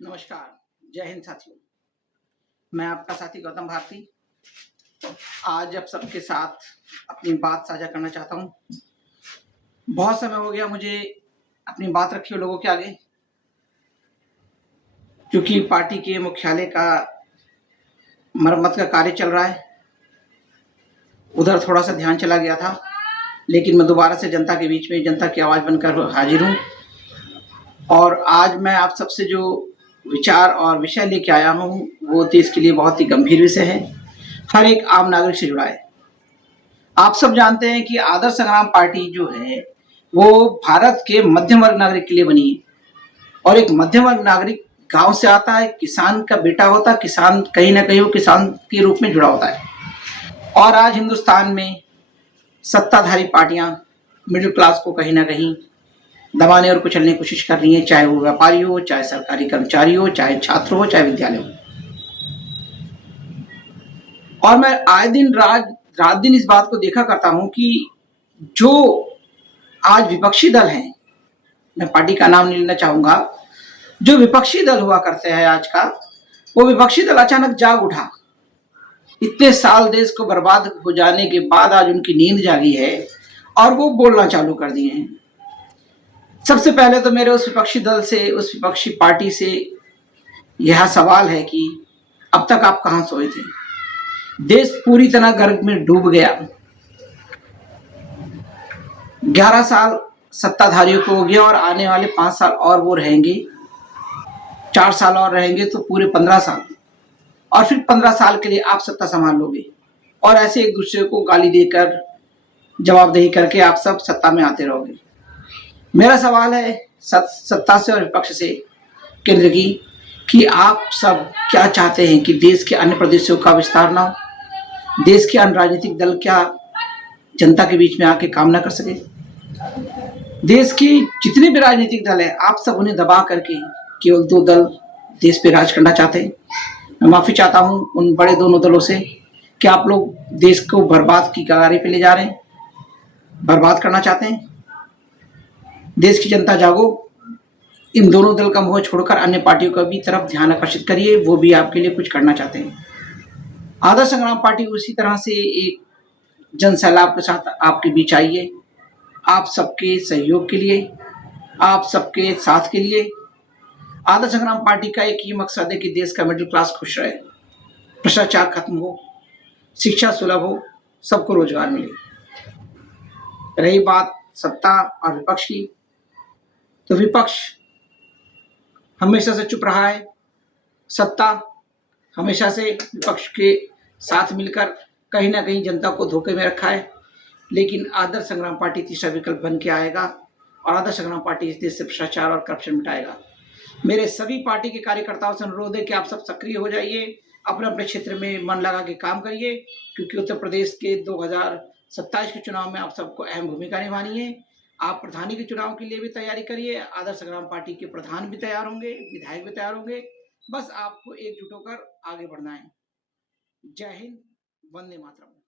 नमस्कार, जय हिंद साथियों। मैं आपका साथी गौतम भारती आज आप सबके साथ अपनी बात साझा करना चाहता हूँ। बहुत समय हो गया मुझे अपनी बात रखी हो लोगों के आगे, क्योंकि पार्टी के मुख्यालय का मरम्मत का कार्य चल रहा है। उधर थोड़ा सा ध्यान चला गया था, लेकिन मैं दोबारा से जनता के बीच में जनता की आवाज़ बनकर हाजिर हूँ। और आज मैं आप सबसे जो विचार और विषय लेके आया हूँ वो देश के लिए बहुत ही गंभीर विषय है, हर एक आम नागरिक से जुड़ा है। आप सब जानते हैं कि आदर्श संग्राम पार्टी जो है वो भारत के मध्यम वर्ग नागरिक के लिए बनी है। और एक मध्यम वर्ग नागरिक गांव से आता है, किसान का बेटा होता है, किसान कहीं ना कहीं वो किसान के रूप में जुड़ा होता है। और आज हिंदुस्तान में सत्ताधारी पार्टियां मिडिल क्लास को कहीं ना कहीं दबाने और कुचलने की कोशिश कर रही है, चाहे वो व्यापारी हो, चाहे सरकारी कर्मचारी हो, चाहे छात्र हो, चाहे विद्यालय हो। और मैं आए दिन रात दिन इस बात को देखा करता हूं कि जो आज विपक्षी दल हैं, मैं पार्टी का नाम नहीं लेना चाहूंगा, जो विपक्षी दल हुआ करते हैं आज का, वो विपक्षी दल अचानक जाग उठा। इतने साल देश को बर्बाद हो जाने के बाद आज उनकी नींद जागी है और वो बोलना चालू कर दिए हैं। सबसे पहले तो मेरे उस विपक्षी दल से, उस विपक्षी पार्टी से यह सवाल है कि अब तक आप कहां सोए थे? देश पूरी तरह गर्भ में डूब गया। 11 साल सत्ताधारियों को हो गया और आने वाले 5 साल और वो रहेंगे, 4 साल और रहेंगे तो पूरे 15 साल। और फिर 15 साल के लिए आप सत्ता संभाल लोगे और ऐसे एक दूसरे को गाली देकर, जवाबदेही करके आप सब सत्ता में आते रहोगे। मेरा सवाल है सत्ता से और विपक्ष से, केंद्र की, कि आप सब क्या चाहते हैं कि देश के अन्य प्रदेशों का विस्तार ना हो? देश के अन्य राजनीतिक दल क्या जनता के बीच में आके काम ना कर सके? देश की जितने भी राजनीतिक दल है, आप सब उन्हें दबा करके केवल 2 दल देश पे राज करना चाहते हैं। मैं माफी चाहता हूं उन बड़े दोनों दलों से कि आप लोग देश को बर्बाद की कगार पे ले जा रहे हैं, बर्बाद करना चाहते हैं। देश की जनता जागो, इन दोनों दल का मुंह छोड़कर अन्य पार्टियों का भी तरफ ध्यान आकर्षित करिए, वो भी आपके लिए कुछ करना चाहते हैं। आदर्श संग्राम पार्टी उसी तरह से एक जन सैलाब के साथ आपके बीच आई है, आप सबके सहयोग के लिए, आप सबके साथ के लिए। आदर्श संग्राम पार्टी का एक ही मकसद है कि देश का मिडिल क्लास खुश रहे, भ्रष्टाचार खत्म हो, शिक्षा सुलभ हो, सबको रोजगार मिले। रही बात सत्ता और विपक्ष की, तो विपक्ष हमेशा से चुप रहा है, सत्ता हमेशा से विपक्ष के साथ मिलकर कहीं ना कहीं जनता को धोखे में रखा है। लेकिन आदर्श संग्राम पार्टी तीसरा विकल्प बन के आएगा और आदर्श संग्राम पार्टी इस देश से भ्रष्टाचार और करप्शन मिटाएगा। मेरे सभी पार्टी के कार्यकर्ताओं से अनुरोध है कि आप सब सक्रिय हो जाइए, अपने अपने क्षेत्र में मन लगा के काम करिए, क्योंकि उत्तर प्रदेश के 2027 के चुनाव में आप सबको अहम भूमिका निभानी है। आप प्रधानी के चुनाव के लिए भी तैयारी करिए, आदर्श संग्राम पार्टी के प्रधान भी तैयार होंगे, विधायक भी तैयार होंगे। बस आपको एकजुट होकर आगे बढ़ना है। जय हिंद, वंदे मातरम।